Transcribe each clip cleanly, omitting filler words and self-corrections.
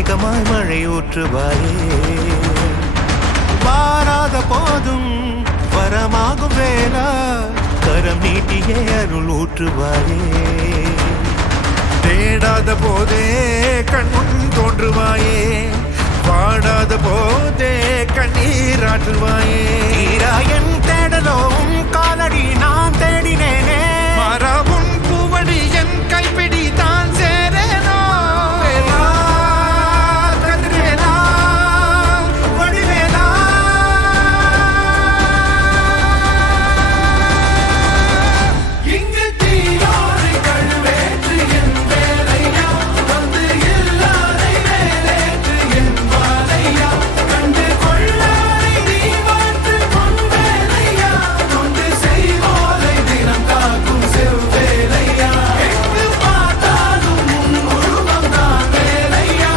மேகமாய் மழை ஊற்றுவாயே வாராத போதும் வரமாகும் வேளா கரம் நீட்டியே அருள் ஊற்றுவாயே தேடாத போதே கண்முன் தோன்றுவாயே வாடாத போதே கண்ணீர் ஆற்றுவாயே என் தேடலும் காலடி நான் தேடினேனே மாறாவும் பூவடி என் கைப்பிடி தான் சேரேனோ கதிரேலா வடிவேலா இங்கு தீயோரை கழுவேற்று என் வேலையா வந்து இல்லாதை வேலேற்று என் வாழையா கண்டு கொள்ளாரை நீ மாற்று பொன் வேலையா கொண்டு செய்வோலை தினம் காக்கும் செவ்வேலையா எங்கு பார்த்தாலும் உன் உருவம் தான் வேலையா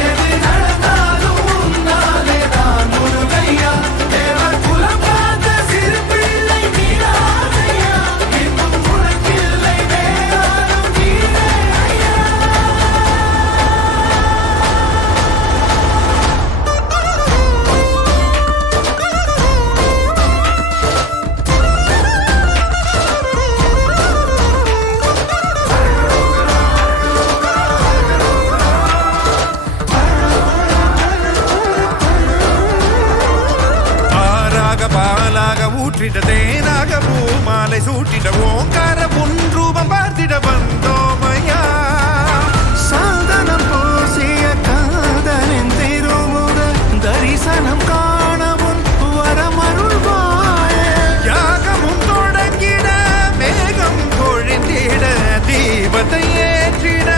எது நடந்தாலும் உன்னாலே தான் முருகையா தேவர் குலம் பார்த்த சிறு பிள்ளை நீராதையா இன்னும் உனக்கில்லை வேறாரும் நீரே ஐயா ஆறாக பாலாக ஊற்றிட தேனாக பூமாலை சூட்டிட ஓங்கார உன் ரூபம் பார்த்திட வந்தோமையா சாதனம் பூசிய காதலின் திருமுக தரிசனம் காணவும் வரமருள்வாயே யாகமும் தொடங்கிட மேகம் பொழிந்திட தீபத்தை ஏற்றிட